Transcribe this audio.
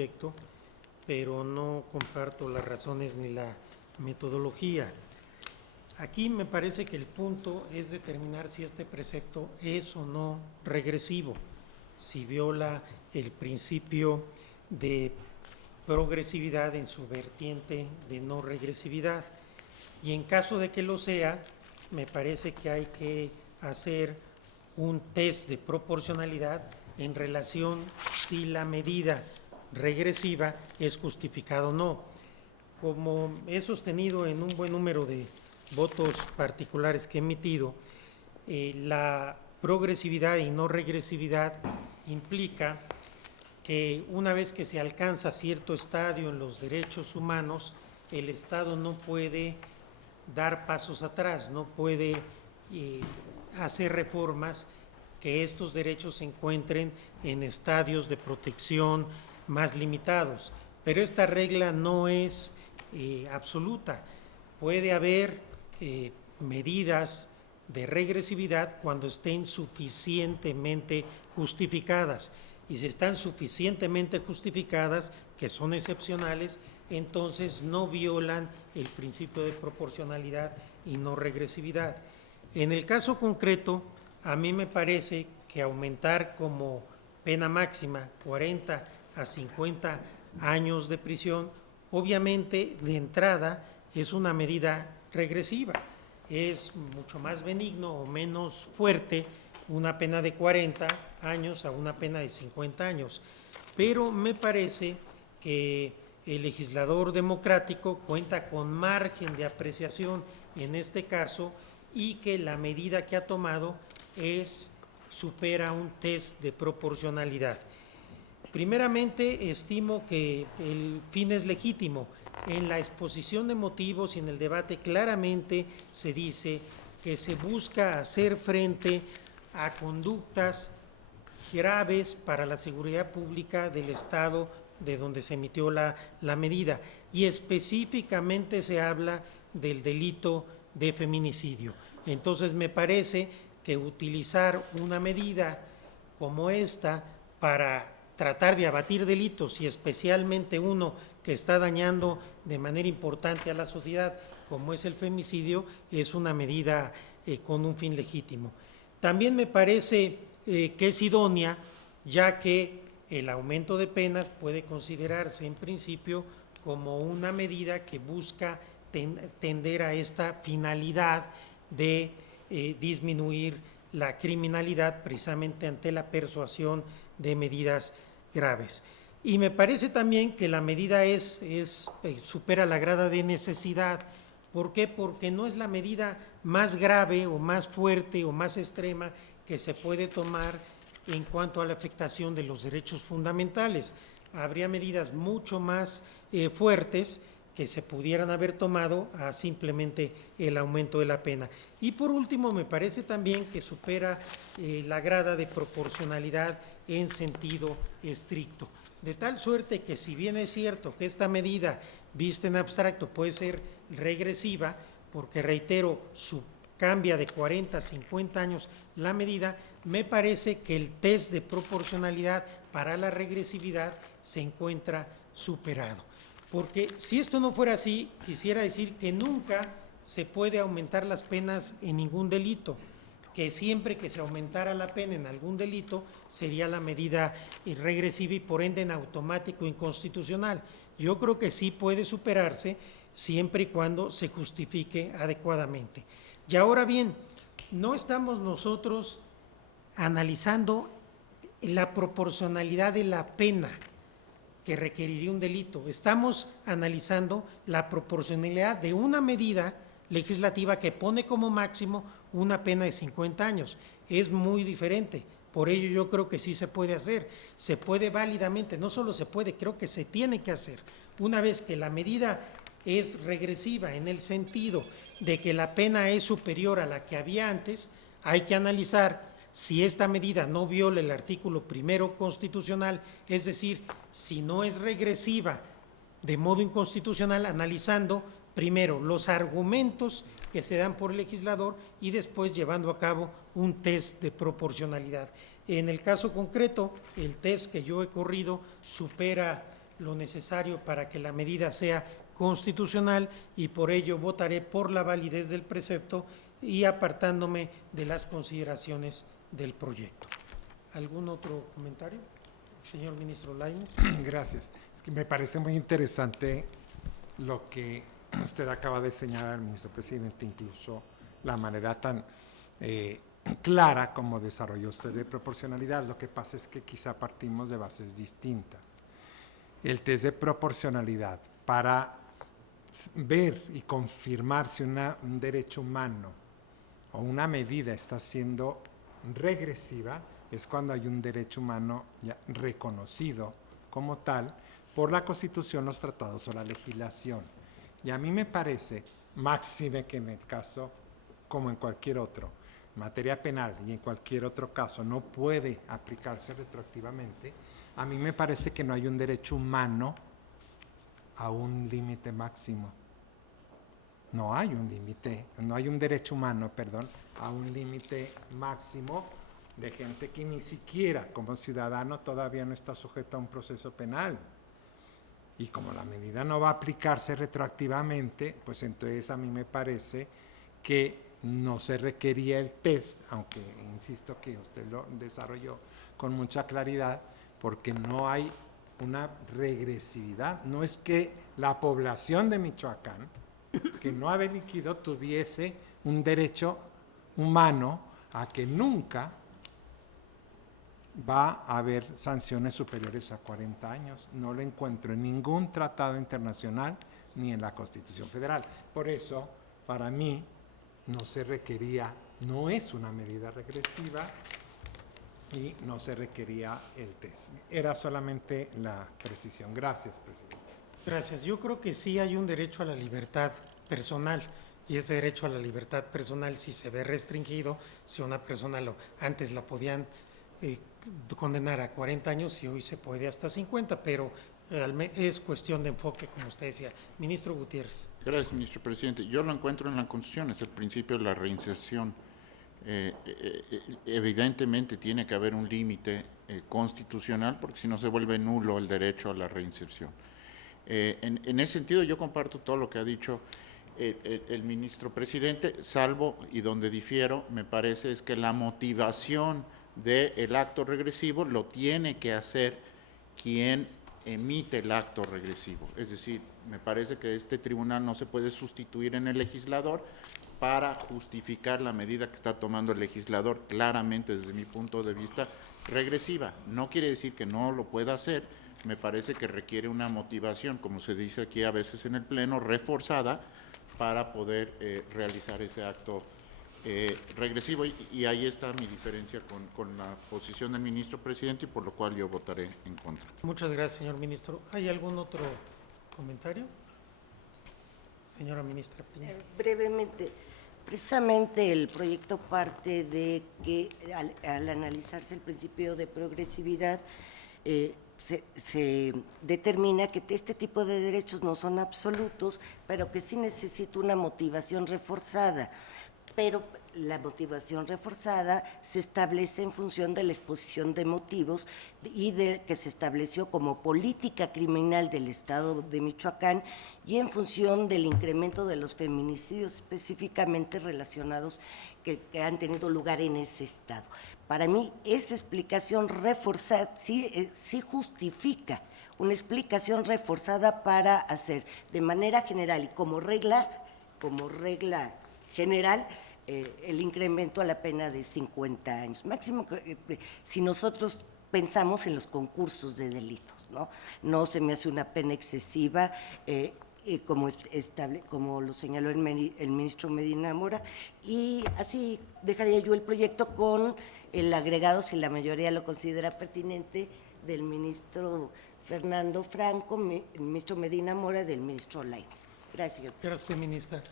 proyecto, pero no comparto las razones ni la metodología. Aquí me parece que el punto es determinar si este precepto es o no regresivo, si viola el principio de progresividad en su vertiente de no regresividad. Y en caso de que lo sea, me parece que hay que hacer un test de proporcionalidad en relación si la medida regresiva es justificada o no. Como he sostenido en un buen número de votos particulares que he emitido, la progresividad y no regresividad implica que una vez que se alcanza cierto estadio en los derechos humanos, el Estado no puede dar pasos atrás, no puede hacer reformas que estos derechos se encuentren en estadios de protección más limitados. Pero esta regla no es absoluta. Puede haber medidas de regresividad cuando estén suficientemente justificadas. Y si están suficientemente justificadas, que son excepcionales, entonces no violan el principio de proporcionalidad y no regresividad. En el caso concreto, a mí me parece que aumentar como pena máxima 40 a 50 años de prisión, obviamente de entrada es una medida regresiva. Es mucho más benigno o menos fuerte una pena de 40 años a una pena de 50 años. Pero me parece que el legislador democrático cuenta con margen de apreciación en este caso y que la medida que ha tomado supera un test de proporcionalidad. Primeramente, estimo que el fin es legítimo. En la exposición de motivos y en el debate claramente se dice que se busca hacer frente a conductas graves para la seguridad pública del Estado de donde se emitió la medida, y específicamente se habla del delito de feminicidio. Entonces me parece que utilizar una medida como esta para tratar de abatir delitos, y especialmente uno que está dañando de manera importante a la sociedad, como es el femicidio, es una medida con un fin legítimo. También me parece que es idónea, ya que el aumento de penas puede considerarse en principio como una medida que busca tender a esta finalidad de disminuir la criminalidad precisamente ante la persuasión de medidas graves. Y me parece también que la medida supera la grada de necesidad. ¿Por qué? Porque no es la medida más grave o más fuerte o más extrema que se puede tomar en cuanto a la afectación de los derechos fundamentales. Habría medidas mucho más fuertes que se pudieran haber tomado a simplemente el aumento de la pena. Y por último, me parece también que supera la grada de proporcionalidad en sentido estricto. De tal suerte que, si bien es cierto que esta medida vista en abstracto puede ser regresiva, porque reitero, cambia de 40 a 50 años la medida, me parece que el test de proporcionalidad para la regresividad se encuentra superado. Porque si esto no fuera así, quisiera decir que nunca se puede aumentar las penas en ningún delito, que siempre que se aumentara la pena en algún delito sería la medida regresiva y por ende en automático inconstitucional. Yo creo que sí puede superarse siempre y cuando se justifique adecuadamente. Y ahora bien, no estamos nosotros analizando la proporcionalidad de la pena que requeriría un delito. Estamos analizando la proporcionalidad de una medida legislativa que pone como máximo una pena de 50 años. Es muy diferente. Por ello yo creo que sí se puede hacer. Se puede válidamente, no solo se puede, creo que se tiene que hacer. Una vez que la medida es regresiva en el sentido de que la pena es superior a la que había antes, hay que analizar si esta medida no viola el artículo primero constitucional, es decir, si no es regresiva de modo inconstitucional, analizando primero los argumentos que se dan por el legislador y después llevando a cabo un test de proporcionalidad. En el caso concreto, el test que yo he corrido supera lo necesario para que la medida sea constitucional y por ello votaré por la validez del precepto y apartándome de las consideraciones del proyecto. ¿Algún otro comentario? Señor ministro Lainez. Gracias. Es que me parece muy interesante lo que usted acaba de señalar, ministro presidente, incluso la manera tan clara como desarrolló usted de proporcionalidad. Lo que pasa es que quizá partimos de bases distintas. El test de proporcionalidad para ver y confirmar si un derecho humano o una medida está siendo regresiva es cuando hay un derecho humano ya reconocido como tal por la Constitución, los tratados o la legislación. Y a mí me parece, máxime que en el caso, como en cualquier otro, materia penal y en cualquier otro caso no puede aplicarse retroactivamente, a mí me parece que no hay un derecho humano a un límite máximo. No hay un límite, no hay un derecho humano, perdón, a un límite máximo de gente que ni siquiera como ciudadano todavía no está sujeto a un proceso penal. Y como la medida no va a aplicarse retroactivamente, pues entonces a mí me parece que no se requería el test, aunque insisto que usted lo desarrolló con mucha claridad, porque no hay una regresividad. No es que la población de Michoacán, que no ha delinquido, tuviese un derecho humano a que nunca va a haber sanciones superiores a 40 años. No lo encuentro en ningún tratado internacional ni en la Constitución Federal. Por eso, para mí, no se requería, no es una medida regresiva y no se requería el test. Era solamente la precisión. Gracias, presidente. Gracias. Yo creo que sí hay un derecho a la libertad personal y ese derecho a la libertad personal si se ve restringido, si una persona antes la podían condenar a 40 años y hoy se puede hasta 50, pero es cuestión de enfoque, como usted decía. Ministro Gutiérrez. Gracias, ministro presidente. Yo lo encuentro en la Constitución, es el principio de la reinserción. Evidentemente tiene que haber un límite constitucional porque si no se vuelve nulo el derecho a la reinserción. En ese sentido yo comparto todo lo que ha dicho el ministro presidente, salvo y donde difiero me parece es que la motivación del acto regresivo lo tiene que hacer quien emite el acto regresivo. Es decir, me parece que este tribunal no se puede sustituir en el legislador para justificar la medida que está tomando el legislador, claramente desde mi punto de vista regresiva. No quiere decir que no lo pueda hacer, me parece que requiere una motivación, como se dice aquí a veces en el Pleno, reforzada para poder realizar ese acto regresivo y ahí está mi diferencia con la posición del ministro presidente y por lo cual yo votaré en contra. Muchas gracias, señor ministro. ¿Hay algún otro comentario? Señora ministra Piña. Brevemente, precisamente el proyecto parte de que al analizarse el principio de progresividad se determina que este tipo de derechos no son absolutos, pero que sí necesita una motivación reforzada. Pero la motivación reforzada se establece en función de la exposición de motivos y de que se estableció como política criminal del Estado de Michoacán y en función del incremento de los feminicidios específicamente relacionados que han tenido lugar en ese Estado. Para mí, esa explicación reforzada sí justifica una explicación reforzada para hacer de manera general y como regla general el incremento a la pena de 50 años. Máximo, si nosotros pensamos en los concursos de delitos, no se me hace una pena excesiva, como lo señaló el ministro Medina Mora, y así dejaría yo el proyecto con el agregado, si la mayoría lo considera pertinente, del ministro Fernando Franco, el ministro Medina Mora y del ministro Lainez. Gracias. Gracias, ministra.